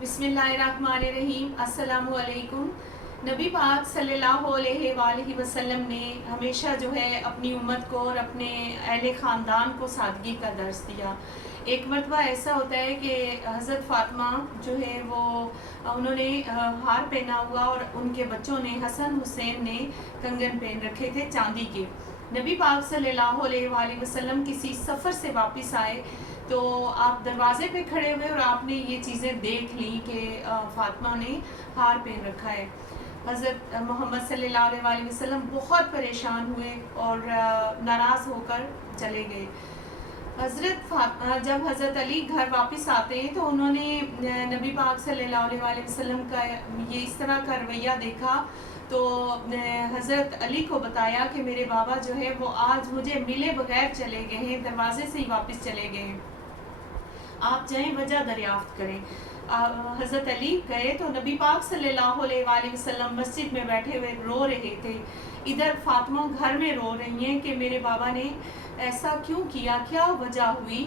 बिस्मिल्लाहिर्रहमानिर्रहीम। अस्सलामु अलैकुम। नबी पाक सल्लल्लाहु अलैहि वसल्लम ने हमेशा जो है अपनी उम्मत को और अपने अहले ख़ानदान को सादगी का दर्स दिया। एक मरतबा ऐसा होता है कि हज़रत फ़ातिमा जो है वो उन्होंने हार पहना हुआ और उनके बच्चों ने हसन हुसैन ने कंगन पहन रखे थे चांदी के। नबी पाक सल्लल्लाहु अलैहि वसल्लम किसी सफ़र से वापस आए तो आप दरवाजे पे खड़े हुए और आपने ये चीज़ें देख ली कि फ़ातिमा ने हार पहन रखा है। हज़रत मोहम्मद सल्लल्लाहु अलैहि वसल्लम बहुत परेशान हुए और नाराज़ होकर चले गए। जब हज़रत अली घर वापस आते हैं तो उन्होंने नबी पाक सल्लल्लाहु अलैहि वसल्लम का ये इस तरह का रवैया देखा तो हज़रत अली को बताया कि मेरे बाबा जो है वो आज मुझे मिले बगैर चले गए हैं, दरवाजे से ही वापस चले गए हैं, आप जाएं वजह दरियाफ्त करें। हज़रत अली गए तो नबी पाक सल्लल्लाहु अलैहि वसल्लम मस्जिद में बैठे हुए रो रहे थे। इधर फ़ातिमा घर में रो रही हैं कि मेरे बाबा ने ऐसा क्यों किया, क्या वजह हुई।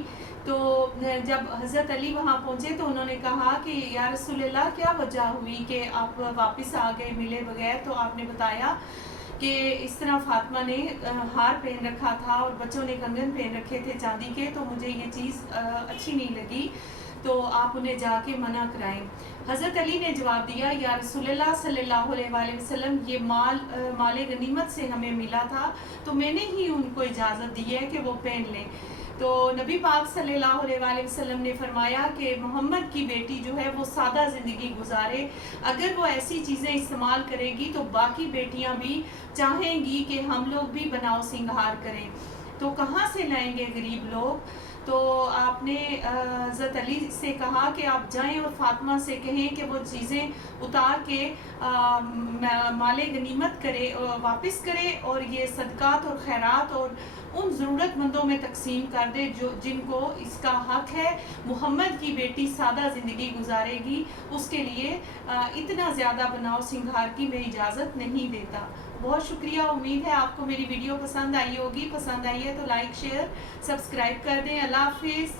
तो जब हज़रत अली वहाँ पहुँचे तो उन्होंने कहा कि या रसूलल्लाह क्या वजह हुई कि आप वापस आ गए मिले बगैर। तो आपने बताया कि इस तरह फ़ातिमा ने हार पहन रखा था और बच्चों ने कंगन पहन रखे थे चांदी के, तो मुझे ये चीज़ अच्छी नहीं लगी, तो आप उन्हें जाके मना कराएं। हज़रत अली ने जवाब दिया, या रसूलुल्लाह सल्लल्लाहु अलैहि वसल्लम ये माल गनीमत से हमें मिला था, तो मैंने ही उनको इजाज़त दी है कि वो पहन लें। तो नबी पाक सल्लल्लाहु अलैहि वसल्लम ने फरमाया कि मोहम्मद की बेटी जो है वो सादा ज़िंदगी गुजारे, अगर वो ऐसी चीज़ें इस्तेमाल करेगी तो बाकी बेटियां भी चाहेंगी कि हम लोग भी बनाव सिंगार करें, तो कहाँ से लाएंगे गरीब लोग। तो आपने हज़रत अली से कहा कि आप जाएं और फ़ातिमा से कहें कि वो चीज़ें उतार के माले गनीमत करे, वापस करे और ये सदक़ात और खैरात और उन ज़रूरतमंदों में तकसीम कर दे जो जिनको इसका हक है। मोहम्मद की बेटी सादा ज़िंदगी गुजारेगी, उसके लिए इतना ज़्यादा बनाव सिंगार की मैं इजाज़त नहीं देता। बहुत शुक्रिया। उम्मीद है आपको मेरी वीडियो पसंद आई होगी। पसंद आई है तो लाइक शेयर सब्सक्राइब कर दें। अल्लाह हाफिज़।